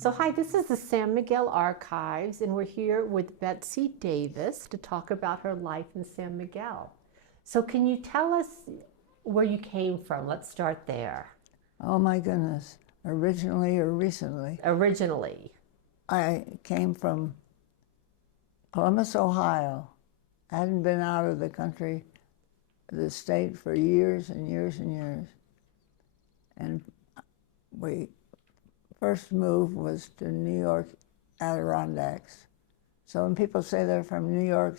So hi, this is the San Miguel Archives, and we're here with Betsy Davis to talk about her life in San Miguel. So can you tell us where you came from? Let's start there. Oh my goodness, originally or recently? Originally. I came from Columbus, Ohio. I hadn't been out of the country, the state, for years and years and years. And we first move was to New York Adirondacks. So when people say they're from New York,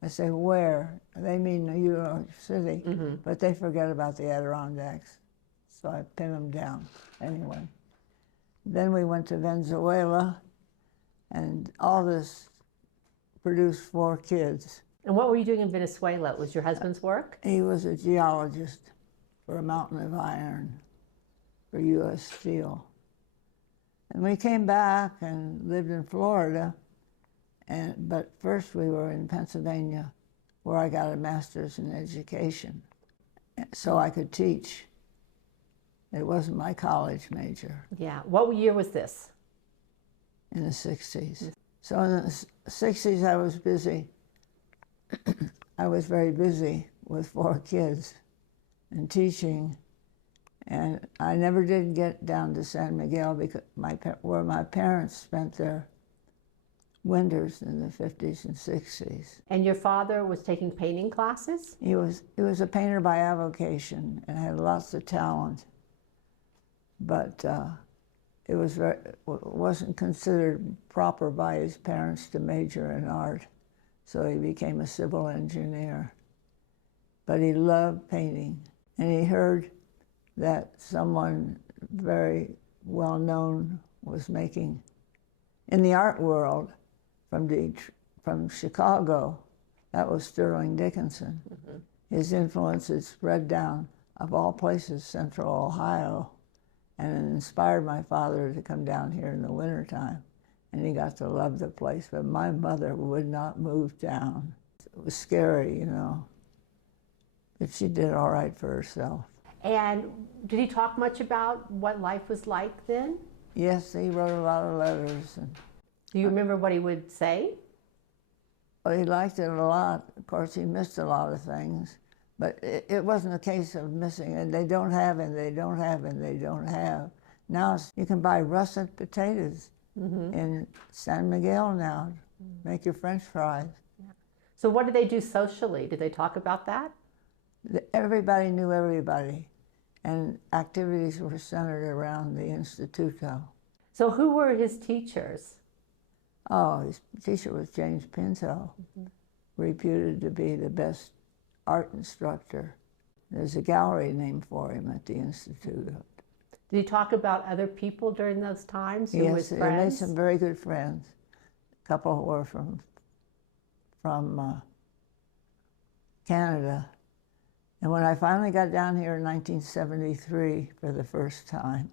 I say, where? They mean New York City, but they forget about the Adirondacks. So I pin them down anyway. Then we went to Venezuela, and all this produced 4 kids. And what were you doing in Venezuela? Was your husband's work? He was a geologist for a mountain of iron for U.S. Steel. And we came back and lived in Florida, but first we were in Pennsylvania, where I got a master's in education, so I could teach. It wasn't my college major. Yeah. What year was this? In the 60s. So in the 60s, I was busy. I was very busy with 4 kids and teaching. And I never did get down to San Miguel because where my parents spent their winters in the 50s and 60s. And your father was taking painting classes? He was a painter by avocation and had lots of talent. But it wasn't considered proper by his parents to major in art, so he became a civil engineer. But he loved painting, and he heard that someone very well known was making, in the art world, from Chicago, that was Sterling Dickinson. His influence had spread down, of all places, central Ohio, and it inspired my father to come down here in the wintertime, and he got to love the place, but my mother would not move down. It was scary, you know, but she did all right for herself. And did he talk much about what life was like then? Yes, he wrote a lot of letters. Do you remember what he would say? Well, he liked it a lot. Of course, he missed a lot of things, but it wasn't a case of missing, and they don't have, and they don't have, and they don't have. Now you can buy russet potatoes in San Miguel now. Make your French fries. Yeah. So what did they do socially? Did they talk about that? Everybody knew everybody, and activities were centered around the Instituto. So who were his teachers? Oh, his teacher was James Pinto, reputed to be the best art instructor. There's a gallery named for him at the Instituto. Did he talk about other people during those times? Yes, he made some very good friends. A couple who were from Canada. And when I finally got down here in 1973 for the first time,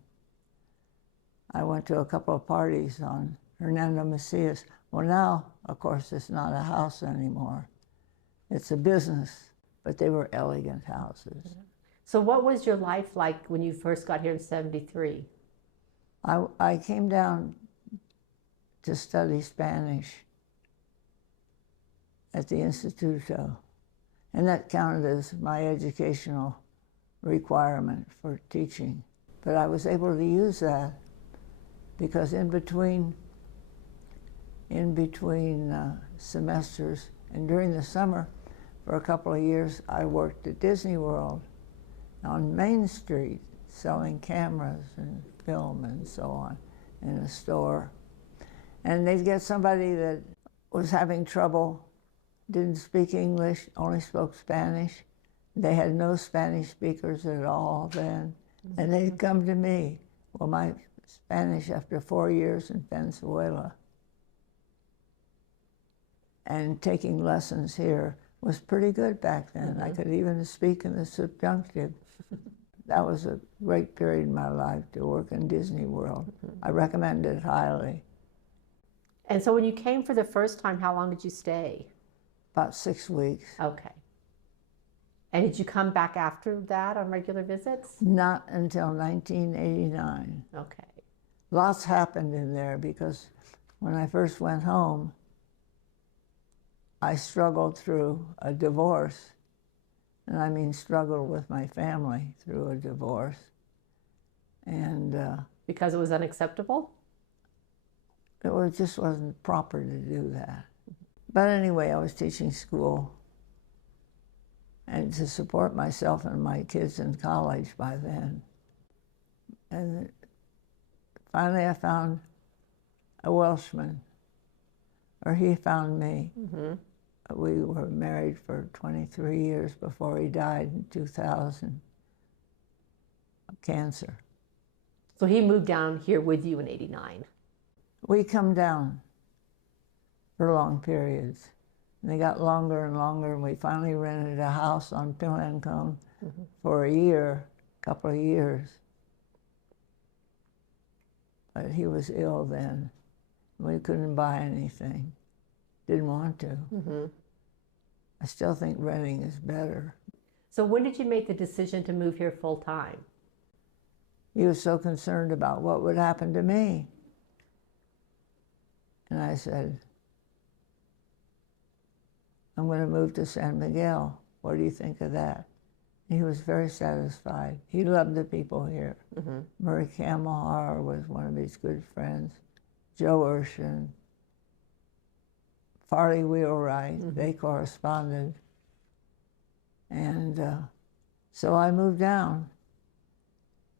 I went to a couple of parties on Hernando Macias. Well, now, of course, it's not a house anymore. It's a business, but they were elegant houses. So what was your life like when you first got here in 73? I came down to study Spanish at the Instituto, and that counted as my educational requirement for teaching. But I was able to use that because in between semesters and during the summer, for a couple of years, I worked at Disney World on Main Street, selling cameras and film and so on in a store. And they'd get somebody that was having trouble, didn't speak English, only spoke Spanish. They had no Spanish speakers at all then. And they'd come to me. Well, my Spanish after 4 years in Venezuela and taking lessons here was pretty good back then. I could even speak in the subjunctive. That was a great period in my life to work in Disney World. I recommend it highly. And so when you came for the first time, how long did you stay? about 6 weeks. Okay. And did you come back after that on regular visits? Not until 1989. Okay. Lots happened in there because when I first went home, I struggled through a divorce. And I mean struggled with my family through a divorce. And Because it was unacceptable? just wasn't proper to do that. But anyway, I was teaching school and to support myself and my kids in college by then. And finally I found a Welshman, or he found me. Mm-hmm. We were married for 23 years before he died in 2000 of cancer. So he moved down here with you in '89. We come down for long periods. And they got longer and longer, and we finally rented a house on Pilancone for a couple of years. But he was ill then. We couldn't buy anything. Didn't want to. Mm-hmm. I still think renting is better. So when did you make the decision to move here full time? He was so concerned about what would happen to me. And I said, I'm going to move to San Miguel. What do you think of that? And he was very satisfied. He loved the people here. Mm-hmm. Murray Camelhar was one of his good friends. Joe Urshan, Farley Wheelwright, Mm-hmm. they corresponded. And so I moved down.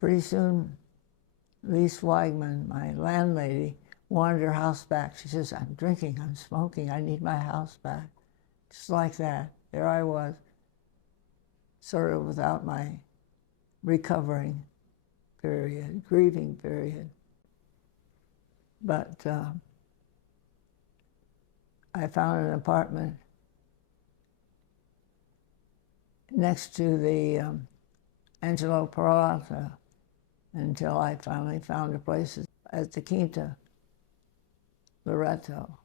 Pretty soon, Lise Weigman, my landlady, wanted her house back. She says, I'm drinking, I'm smoking, I need my house back. Just like that, there I was, sort of without my recovering period, grieving period. But I found an apartment next to the Angelo Peralta until I finally found a place at the Quinta, Loreto.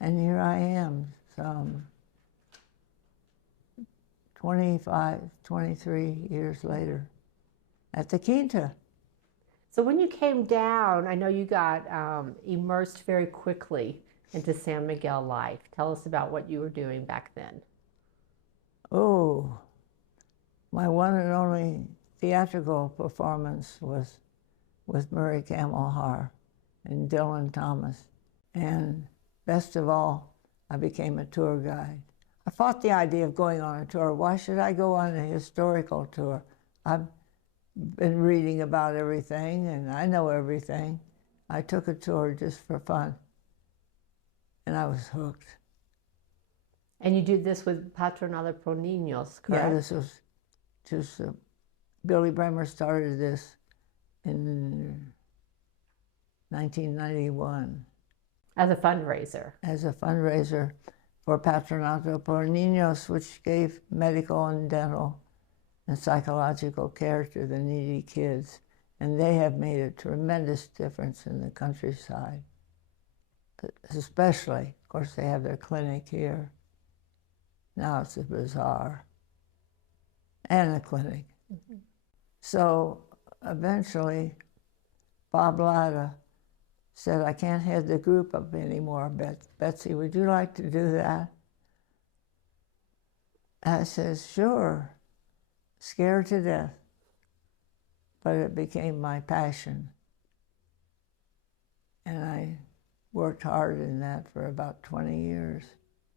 And here I am, some 23 years later, at the Quinta. So when you came down, I know you got immersed very quickly into San Miguel life. Tell us about what you were doing back then. Oh, my one and only theatrical performance was with Murray Camelhar and Dylan Thomas. And best of all, I became a tour guide. I fought the idea of going on a tour. Why should I go on a historical tour? I've been reading about everything and I know everything. I took a tour just for fun and I was hooked. And you did this with Patronale Pro Niños, correct? Yeah, this was just, Billy Bremer started this in 1991. As a fundraiser. As a fundraiser for Patronato Pro Niños, which gave medical and dental and psychological care to the needy kids. And they have made a tremendous difference in the countryside. Especially, of course, they have their clinic here. Now it's a bazaar and a clinic. Mm-hmm. So eventually, Bob Latta said, I can't head the group up anymore. Betsy, would you like to do that? I says, sure, scared to death. But it became my passion. And I worked hard in that for about 20 years.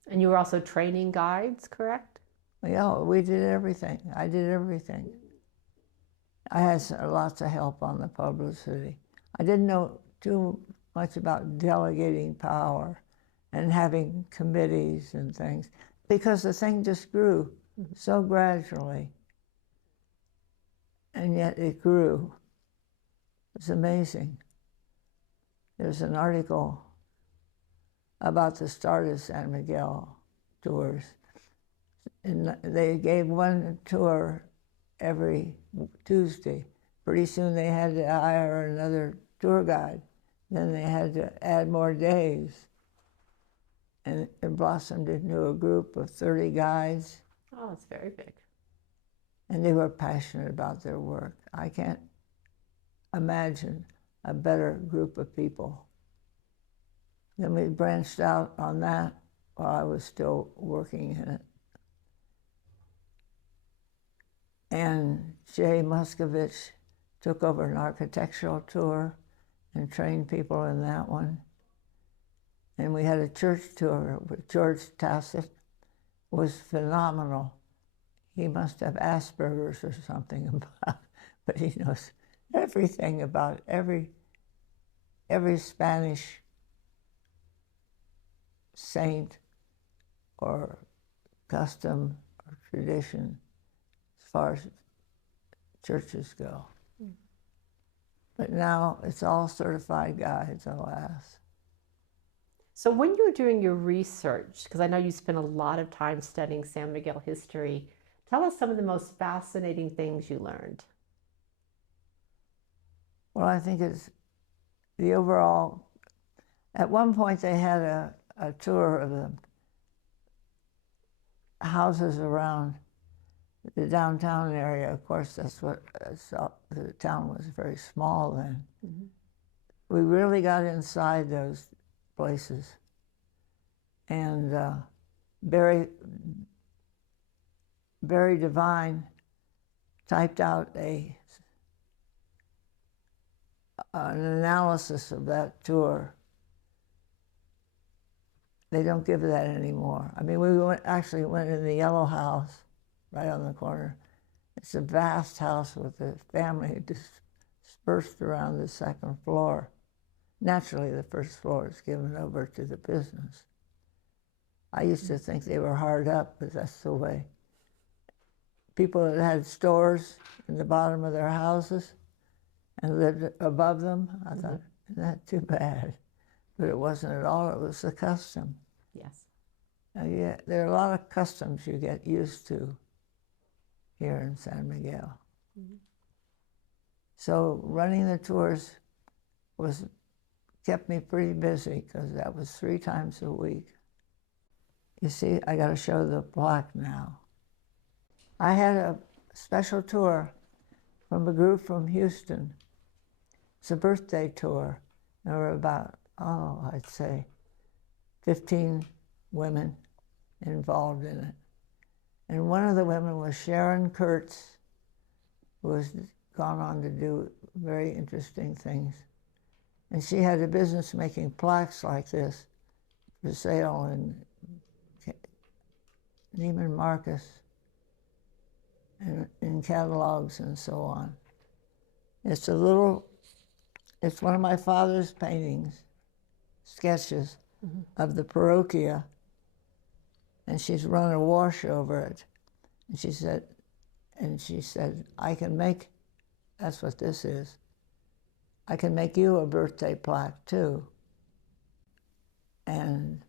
And you were also training guides, correct? Yeah, we did everything. I did everything. I had lots of help on the publicity. I didn't know too much about delegating power and having committees and things because the thing just grew so gradually. And yet it grew. It's amazing. There's an article about the start of San Miguel tours. And they gave one tour every Tuesday. Pretty soon they had to hire another tour guide. Then they had to add more days. and it blossomed into a group of 30 guides, Oh, it's very big. and they were passionate about their work. I can't imagine a better group of people. Then we branched out on that while I was still working in it. And Jay Muscovich took over an architectural tour and trained people in that one. And we had a church tour with George Tassett. It was phenomenal. He must have Asperger's or something about, but he knows everything about every Spanish saint or custom or tradition as far as churches go. But now it's all certified guides, alas. So when you were doing your research, because I know you spent a lot of time studying San Miguel history, tell us some of the most fascinating things you learned. Well, I think it's the overall, at one point they had a tour of the houses around the downtown area. Of course, that's what the town was very small then. Mm-hmm. We really got inside those places. And Barry Devine typed out an analysis of that tour. They don't give that anymore. I mean, we actually went in the yellow house right on the corner. It's a vast house with a family dispersed around the second floor. Naturally, the first floor is given over to the business. I used to think they were hard up, but that's the way. People that had stores in the bottom of their houses and lived above them, I thought, isn't that too bad? But it wasn't at all. It was the custom. Yes. Yeah, there are a lot of customs you get used to here in San Miguel. Mm-hmm. So running the tours kept me pretty busy because that was 3 times a week. You see, I got to show the plaque now. I had a special tour from a group from Houston. It's a birthday tour. There were about, I'd say 15 women involved in it. And one of the women was Sharon Kurtz, who has gone on to do very interesting things. And she had a business making plaques like this for sale in Neiman Marcus and in catalogs and so on. It's one of my father's paintings, sketches of the parroquia, and she's run a wash over it. And she said, I can make, that's what this is, I can make you a birthday plaque too. And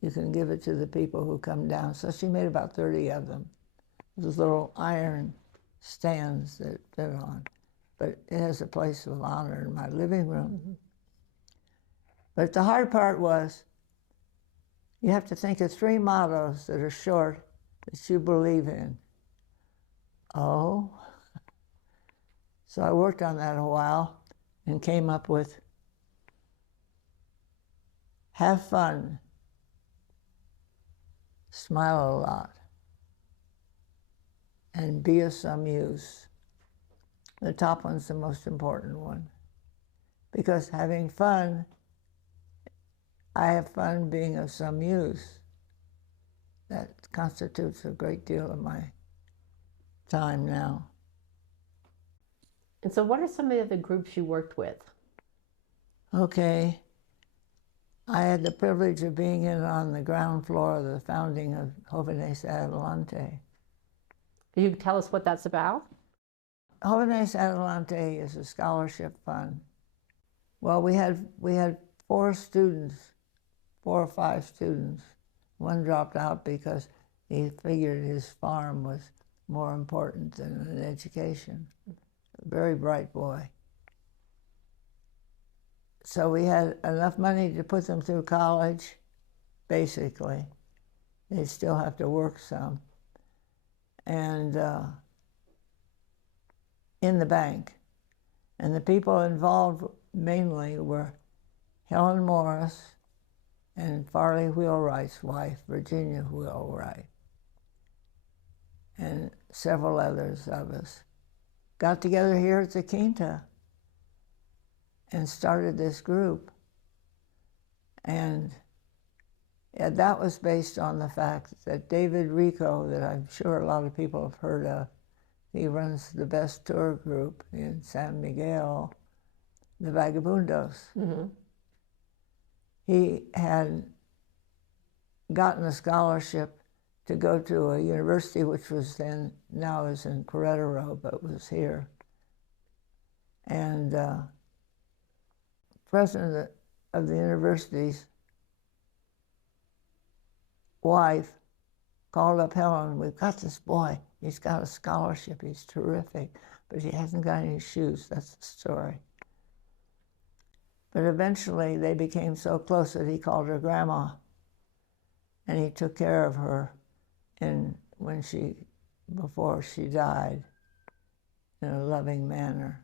you can give it to the people who come down. So she made about 30 of them. Those little iron stands that fit on. But it has a place of honor in my living room. Mm-hmm. But the hard part was, you have to think of 3 mottos that are short that you believe in. Oh. So I worked on that a while and came up with, have fun, smile a lot, and be of some use. The top one's the most important one. Because having fun, I have fun being of some use. That constitutes a great deal of my time now. And so what are some of the other groups you worked with? Okay. I had the privilege of being in on the ground floor of the founding of Jóvenes Adelante. Can you tell us what that's about? Jóvenes Adelante is a scholarship fund. Well, we had 4 students, 4 or 5 students. One dropped out because he figured his farm was more important than an education. A very bright boy. So we had enough money to put them through college, basically. They still have to work some. And in the bank. And the people involved mainly were Helen Morris and Farley Wheelwright's wife, Virginia Wheelwright, and several others of us. Got together here at the Quinta and started this group. And that was based on the fact that David Rico, that I'm sure a lot of people have heard of, he runs the best tour group in San Miguel, the Vagabundos. Mm-hmm. He had gotten a scholarship to go to a university which was then, now is in Querétaro, but was here. And president of the university's wife called up Helen, we've got this boy, he's got a scholarship, he's terrific, but he hasn't got any shoes, that's the story. But eventually they became so close that he called her grandma, and he took care of her before she died, in a loving manner.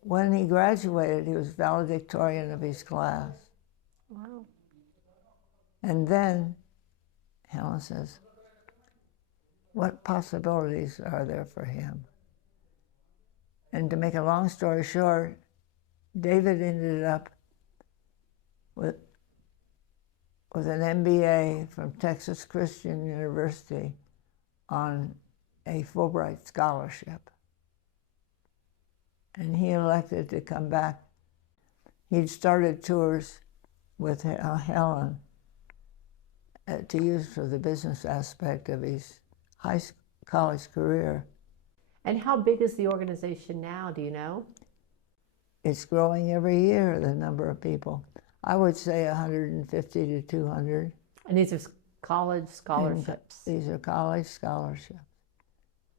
When he graduated, he was valedictorian of his class. Wow. And then Helen says, what possibilities are there for him? And to make a long story short, David ended up with an MBA from Texas Christian University on a Fulbright scholarship. And he elected to come back. He'd started tours with Helen to use for the business aspect of his college career. And how big is the organization now, do you know? It's growing every year, the number of people. I would say 150 to 200. And these are college scholarships? And these are college scholarships.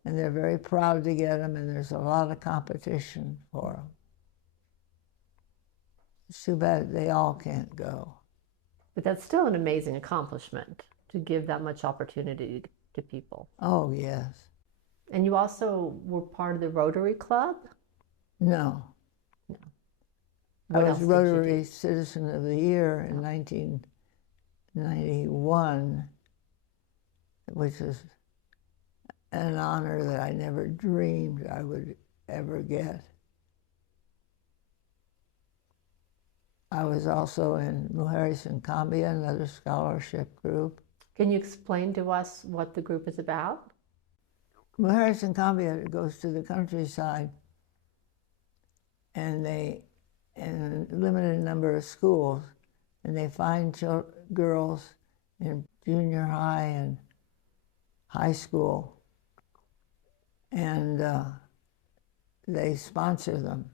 And they're very proud to get them, and there's a lot of competition for them. It's too bad they all can't go. But that's still an amazing accomplishment, to give that much opportunity to people. Oh, yes. And you also were part of the Rotary Club? No. No. I What was else did you Rotary do? Citizen of the Year in 1991, which was an honor that I never dreamed I would ever get. I was also in Mujeres en Cambio, another scholarship group. Can you explain to us what the group is about? Mujeres en Cambio goes to the countryside, and they, in a limited number of schools, and they find girls in junior high and high school, and they sponsor them.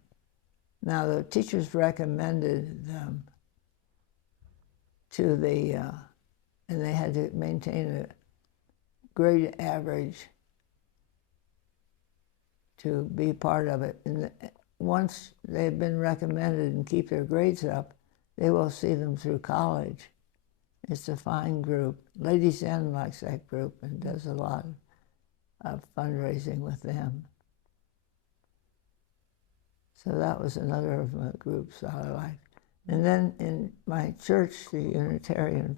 Now, the teachers recommended them to and they had to maintain a grade average to be part of it. And once they've been recommended and keep their grades up, they will see them through college. It's a fine group. Ladies Inn likes that group and does a lot of fundraising with them. So that was another of my groups I liked. And then in my church, the Unitarian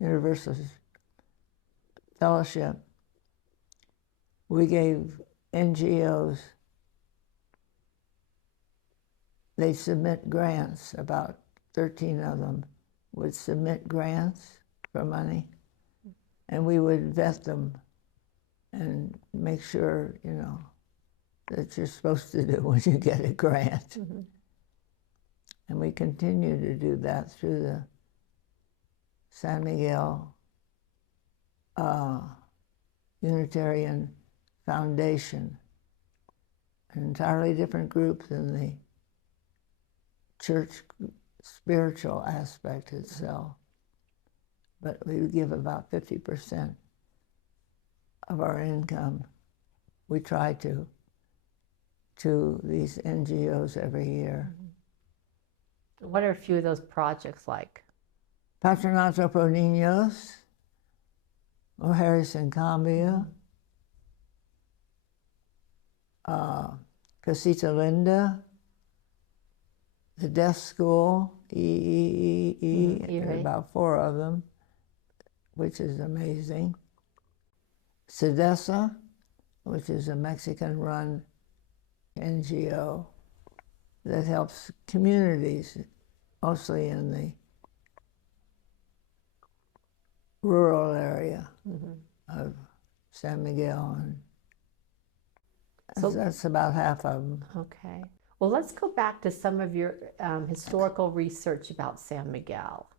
Universalist Fellowship, we gave NGOs, they submit grants, about 13 of them would submit grants for money, and we would vet them and make sure, you know, that you're supposed to do when you get a grant. Mm-hmm. And we continue to do that through the San Miguel Unitarian Foundation, an entirely different group than the church spiritual aspect itself. But we give about 50% of our income, we try to these NGOs every year. What are a few of those projects like? Patronato Pro Niños, Mujeres en Cambio, Casita Linda, the Deaf School, Right. about 4 of them, which is amazing. Sedesa, which is a Mexican-run NGO that helps communities, mostly in the rural area of San Miguel. And So- that's about half of them. Okay. Well, let's go back to some of your historical research about San Miguel.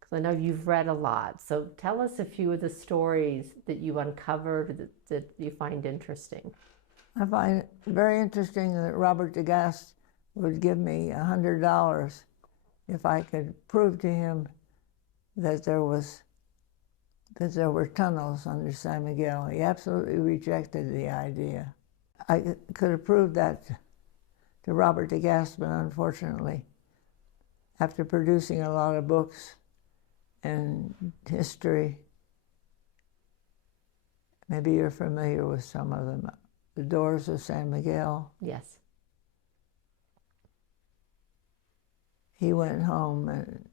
Because I know you've read a lot. So tell us a few of the stories that you uncovered that you find interesting. I find it very interesting that Robert DeGast would give me $100 if I could prove to him that there were tunnels under San Miguel. He absolutely rejected the idea. I could have proved that to Robert DeGast, but unfortunately, after producing a lot of books and history, maybe you're familiar with some of them, The Doors of San Miguel. Yes. He went home and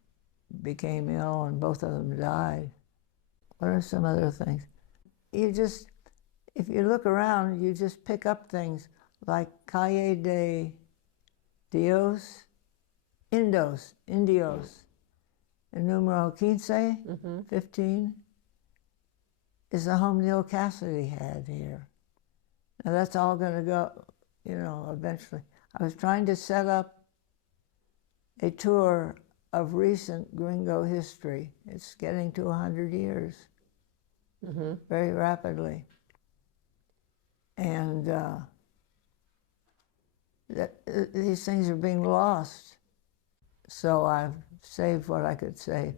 became ill, and both of them died. What are some other things? If you look around, you just pick up things like Calle de Dios, Indios, and numero 15, 15, is the home Neil Cassidy had here. Now that's all going to go, eventually. I was trying to set up a tour of recent gringo history. It's getting to 100 years, very rapidly. And these things are being lost. So I've saved what I could save.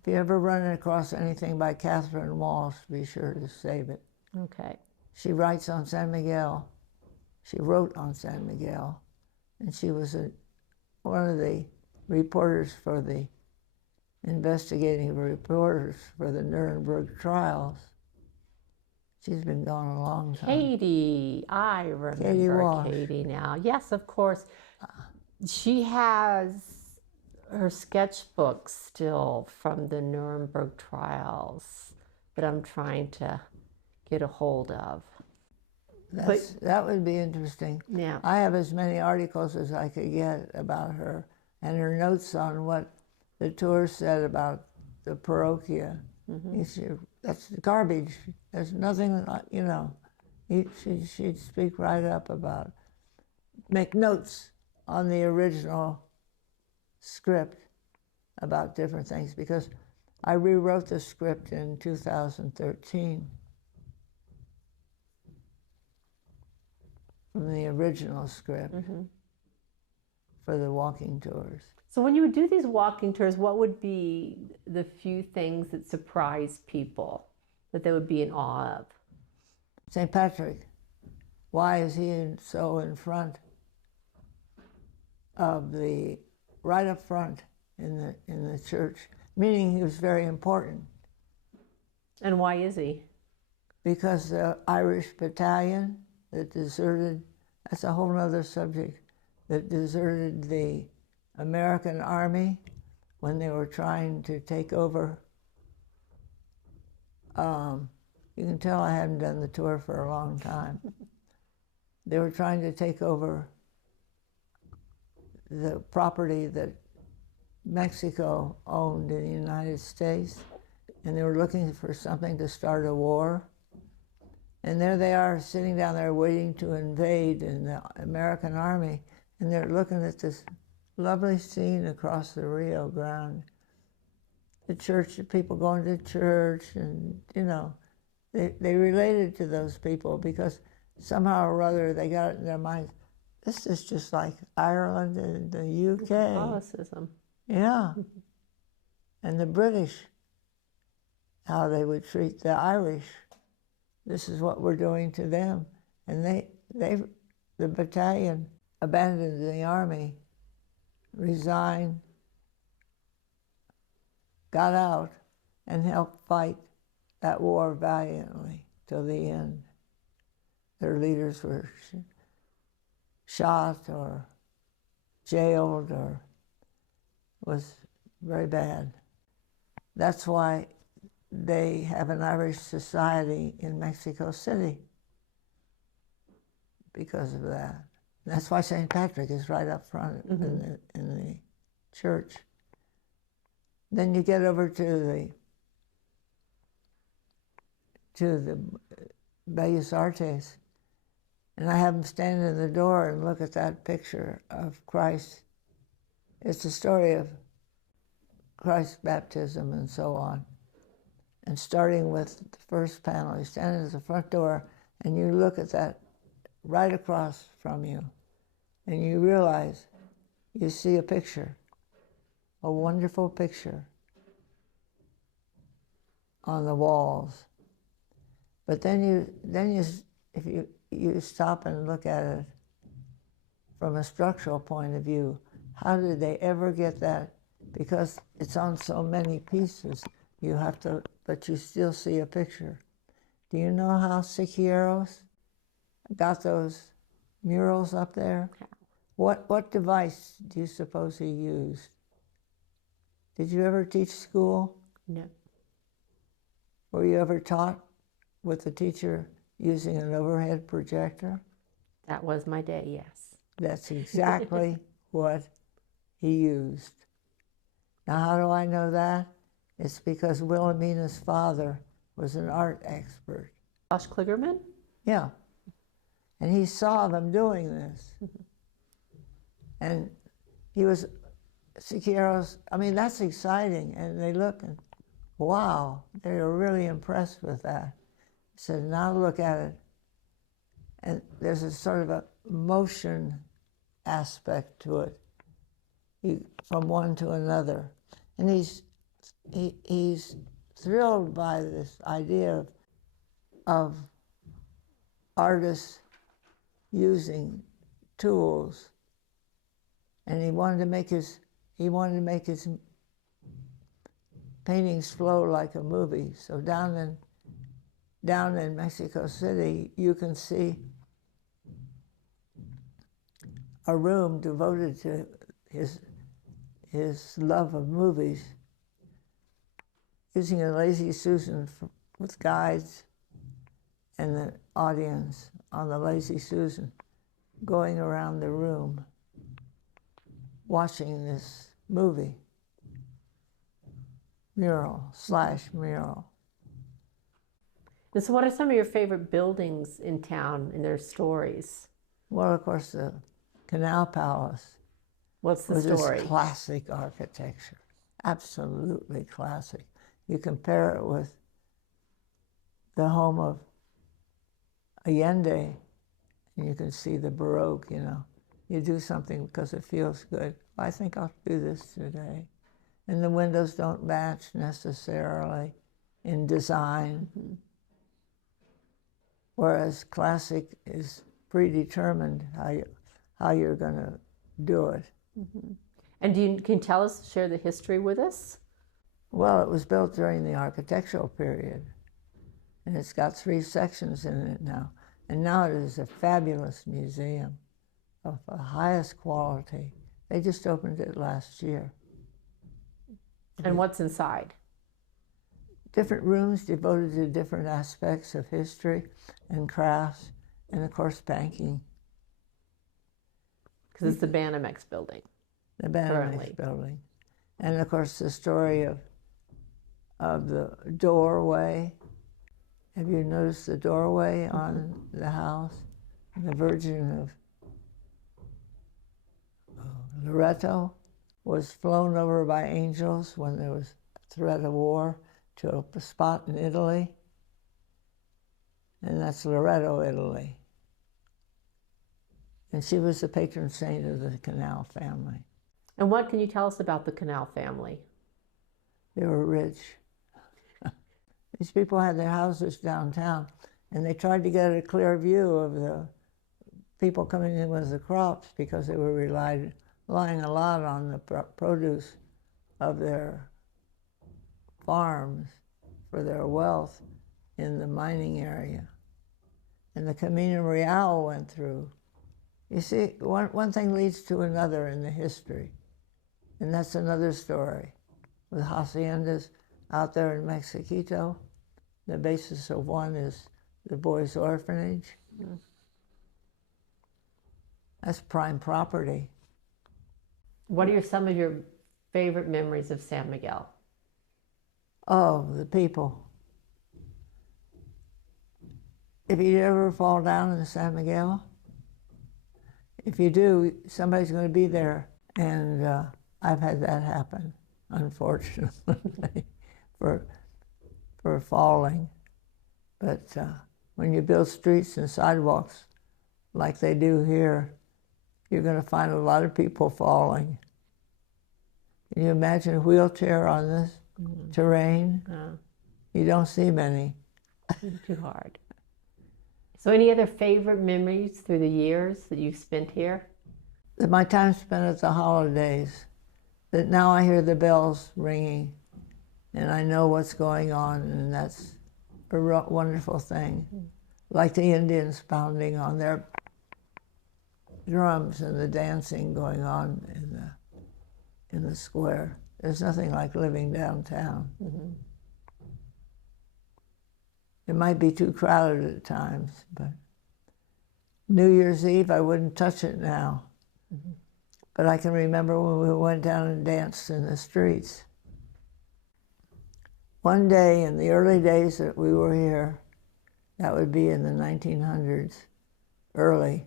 If you ever run across anything by Catherine Walsh, be sure to save it. Okay. She writes on San Miguel. She wrote on San Miguel. And she was one of the reporters for the investigating reporters for the Nuremberg trials. She's been gone a long time. Katie, I remember Katie now. Yes, of course. She has her sketchbooks still from the Nuremberg trials that I'm trying to get a hold of. That would be interesting. Yeah. I have as many articles as I could get about her and her notes on what the tour said about the parochia. That's garbage. There's nothing, she'd speak right up about, make notes on the original script about different things, because I rewrote the script in 2013 from the original script for the walking tours. So when you would do these walking tours, what would be the few things that surprised people that they would be in awe of? St. Patrick, why is he so in front of right up front in the church? Meaning he was very important. And why is he? Because the Irish battalion that deserted, that's a whole other subject, that deserted the American army when they were trying to take over. You can tell I hadn't done the tour for a long time. They were trying to take over the property that Mexico owned in the United States, and they were looking for something to start a war. And there they are, sitting down there waiting to invade in the American army, and they're looking at this lovely scene across the Rio Grande. The church, people going to church, and they related to those people because somehow or other they got it in their minds, this is just like Ireland and the UK. Catholicism. Yeah. And the British, how they would treat the Irish. This is what we're doing to them. And the battalion abandoned the army resigned, got out, and helped fight that war valiantly till the end. Their leaders were shot or jailed, or was very bad. That's why they have an Irish society in Mexico City, because of that. That's why St. Patrick is right up front in the church. Then you get over to the Bellas Artes, and I have them stand in the door and look at that picture of Christ. It's the story of Christ's baptism and so on. And starting with the first panel, you stand at the front door and you look at that right across from you, and you realize you see a picture, a wonderful picture on the walls. But then if you stop and look at it from a structural point of view, how did they ever get that? Because it's on so many pieces, you have to, but you still see a picture. Do you know how Siqueiros got those murals up there? What device do you suppose he used? Did you ever teach school? No. Were you ever taught with the teacher using an overhead projector? That was my day, yes. That's exactly what he used. Now, how do I know that? It's because Wilhelmina's father was an art expert. Josh Kligerman? Yeah. And he saw them doing this. And he was, Siqueiros, I mean, that's exciting. And they look and, wow, they were really impressed with that. He said, now look at it. And there's a sort of a motion aspect to it, from one to another. And he's thrilled by this idea of artists using tools, and he wanted to make his paintings flow like a movie. So down in Mexico City, you can see a room devoted to his love of movies, using a Lazy Susan with guides and the audience on the Lazy Susan going around the room watching this movie, mural. And so what are some of your favorite buildings in town and their stories? Well, of course, the Canal Palace. What's the story? This classic architecture, absolutely classic. You compare it with the home of Allende, and you can see the Baroque, you know. You do something because it feels good. I think I'll do this today. And the windows don't match necessarily in design, whereas classic is predetermined how you're going to do it. And can you tell us, share the history with us? Well, it was built during the architectural period, and it's got 3 sections in it now. And now it is a fabulous museum of the highest quality. They just opened it last year. And what's inside? Different rooms devoted to different aspects of history and crafts, and of course banking. Because it's the Banamex building. The Banamex building. And of course the story of the doorway. Have you noticed the doorway on the house? The Virgin of Loreto was flown over by angels when there was a threat of war to a spot in Italy. And that's Loreto, Italy. And she was the patron saint of the Canal family. And what can you tell us about the Canal family? They were rich. These people had their houses downtown, and they tried to get a clear view of the people coming in with the crops because they were relied relying a lot on the produce of their farms for their wealth in the mining area. And the Camino Real went through. You see, one thing leads to another in the history, and that's another story. With haciendas out there in Mexiquito, the basis of one is the boys' orphanage. Mm. That's prime property. What are some of your favorite memories of San Miguel? Oh, the people. If you ever fall down in San Miguel, if you do, somebody's going to be there. And I've had that happen, unfortunately, for falling. But when you build streets and sidewalks like they do here, you're going to find a lot of people falling. Can you imagine a wheelchair on this terrain? You don't see many. Too hard. So any other favorite memories through the years that you've spent here? My time spent at the holidays, that now I hear the bells ringing and I know what's going on, and that's a wonderful thing. Like the Indians pounding on their drums and the dancing going on in the square. There's nothing like living downtown. Mm-hmm. It might be too crowded at times, but New Year's Eve, I wouldn't touch it now. Mm-hmm. But I can remember when we went down and danced in the streets. One day in the early days that we were here, that would be in the 1900s, early,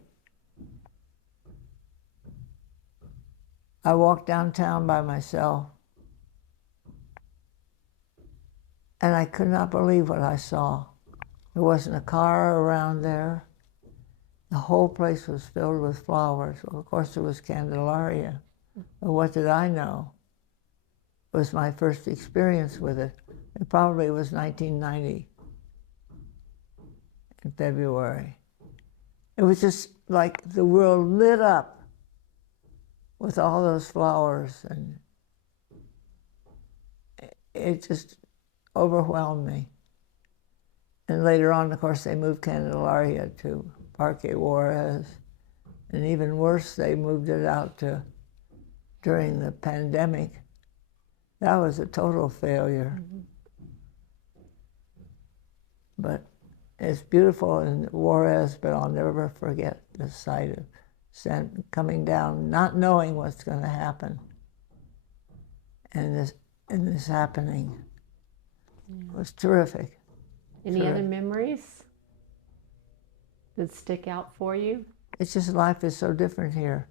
I walked downtown by myself, and I could not believe what I saw. There wasn't a car around there. The whole place was filled with flowers. Well, of course, it was Candelaria. But what did I know? It was my first experience with it. It probably was 1990 in February. It was just like the world lit up with all those flowers, and it just overwhelmed me. And later on, of course, they moved Candelaria to Parque Juarez, and even worse, they moved it out to during the pandemic. That was a total failure. Mm-hmm. But it's beautiful in Juarez, but I'll never forget the sight of coming down, not knowing what's going to happen, and this happening. It was terrific. Any other memories that stick out for you? It's just life is so different here.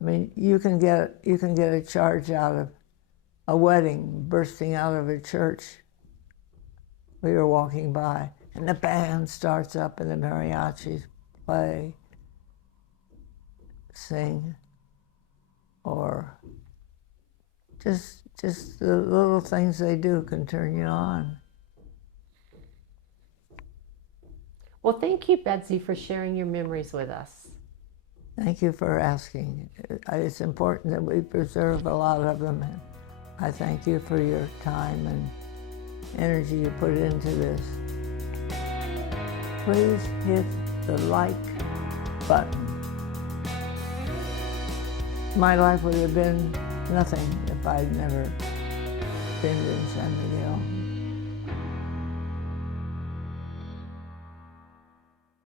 I mean, you can get a charge out of a wedding bursting out of a church. We were walking by, and the band starts up, and the mariachis play, sing, or just the little things they do can turn you on. Well, thank you, Betsy, for sharing your memories with us. Thank you for asking. It's important that we preserve a lot of them. I thank you for your time and energy you put into this. Please hit the like button. My life would have been nothing if I'd never been in San Miguel.